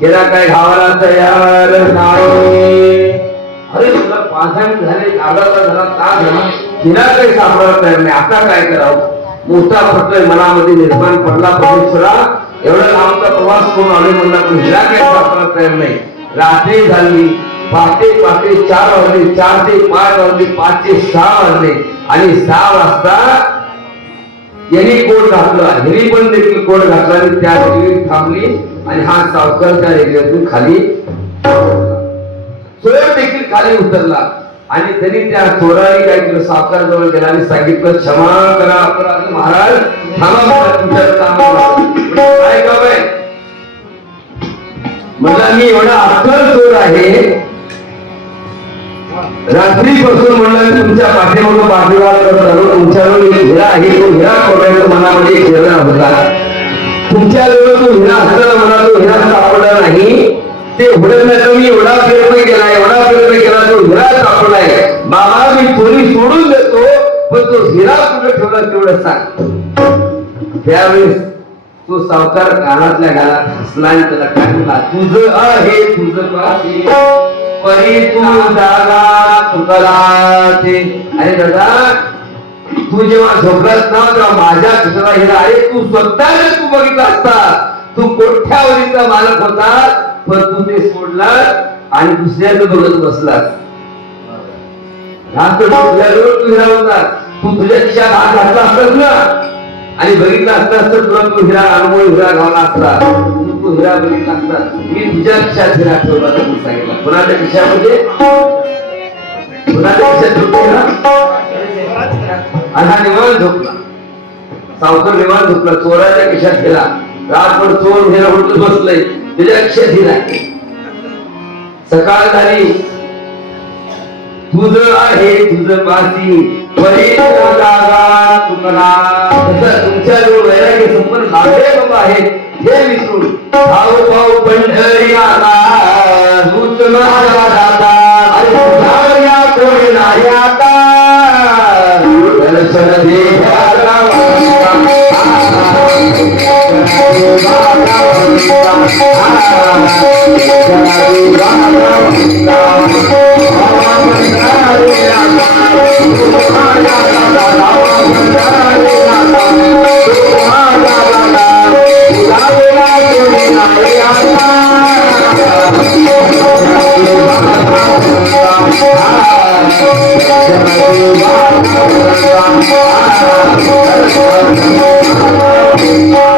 गेला काय गावाला तयार नाही. अरे तुला 5 मिनिट झाले, अर्धा तास झाला, तास झाला, हिला काही सापडायला तयार नाही. आता काय करावं? मोठा प्रश्न मनामध्ये निर्माण पडला. परमेश्वरा, एवढा लांबचा प्रवास करून आले म्हणला, पण हिला काही सापडायला तयार नाही. रात्री झाली, पहाटे 4 वाजले, 4 ते 5 वाजले, 5 ते 6 वाजले आणि 6 वाजता यांनी कोट घातला, हिरी पण देखील कोट घातला आणि त्या रेल्वे थांबली आणि हा सावकार त्या रेल्वेतून खाली चोर देखील खाली उतरला आणि त्यांनी त्या चोराने काय केलं, सावकार जवळ गेला आणि सांगितलं, क्षमा करा अपराध महाराज, थांबा, तुमच्या काय काम आहे? मला मी एवढा अक्कल चोर आहे, रात्रीपासून म्हणलं तुमच्या पाठीमागून पाठीवाद करत आलो, तुमच्याजवळ एक हिरा आहे, तो हिरा खोडायचा मनामध्ये एक हिरा होता. तुमच्याजवळ तो हिरा असताना मला तो हिरा सापडला नाही. ते हुडकण्याचा मी एवढा प्रयत्न केला, तो हिरा सापडलाय. बाबा मी चोरी सोडून देतो, पण तो हिरा कुठे ठेवला तेवढं सांग. त्यावेळेस तो सावकार कानातल्या घालात हसला आणि त्याला काय म्हणला, तुझं आहे तुझं पाशी परी तू जागा तुकराते. अरे दादा, तू जेव्हा झोपलास ना तेव्हा माझ्या खिशाला हिरा आहे. तू स्वतःने तू बघितला असता, तू कोठ्यावरीचा मालक होता, पण तू ते सोडला आणि दुसऱ्याचं बघत बसलास. दुसऱ्याजवळ तू हिरा होता, तू तुझ्या खिशात हात घातला असतास ना आणि बघितला असतास तर तुला तो हिरा अनुभव हिरा घावला असता. तू हिरा बघितला असता, मी तुझ्या खिशात हिरा ठेवला तर सांगितला. कोणाच्या खिशामध्ये? कोणाच्या खिशात ठेवला? आणि हा निवांत झोपला. सावकार निवांत झोपला, चोराच्या खिशात गेला. रातभर चोर हिरा उलट बसलंय, तुझ्या खिशात हिरा. सकाळ झाली, तुझं आहे तुझं पाशी परी जागा तुकरा. तुमच्या जवळ वैराग्य संपन्न नागरे बाबा आहेत, हे विसरून भाऊ भाऊ पंढरी आला, दूत माझा दादा, अरे कोणी नाही आता, दर्शन दे Thank you.